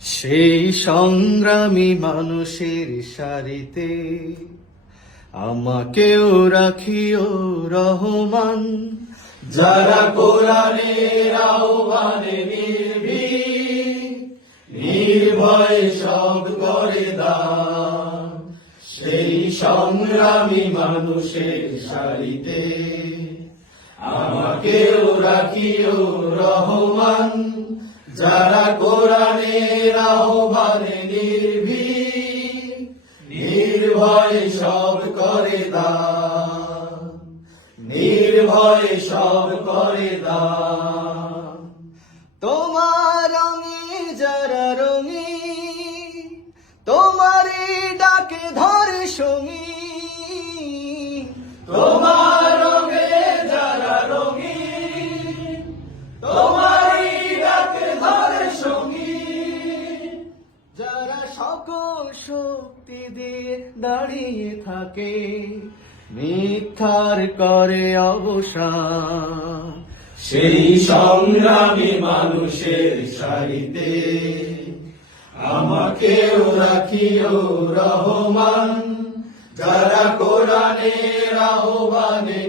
সেই সংগ্রামী মানুষের সারিতে আমাকেও রাখিও রহমান, যারা কোরআনের আহ্বানে নির্ভয় সব করে দান। সেই সংগ্রামী মানুষের সারিতে আমাকেও রাখিও রহমান, যারা কোরআনের আহ্বানে নির্ভয় সব করে দান, নির্ভয় সব করে দান। তোমার রঙে যারা রঙী, তোমারই ডাকে ধরে সঙ্গী। তোমার রঙে যারা রঙী, তোমারই ডাকে ধরে সঙ্গী। যারা সকল শক্তি দিয়ে দাঁড়িয়ে থাকে, মিথ্যার করে অবসান। সেই সংগ্রামী মানুষের সারিতে আমাকেও রাখিও রহমান, যারা কোরআনের আহ্বানে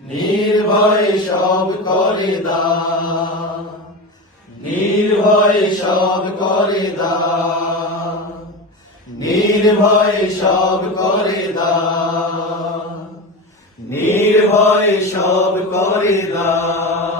নির্ভয় সব করে দান, নির্ভয় সব করে দান, নির্ভয় সব করে দান, নির্ভয় সব করে দান।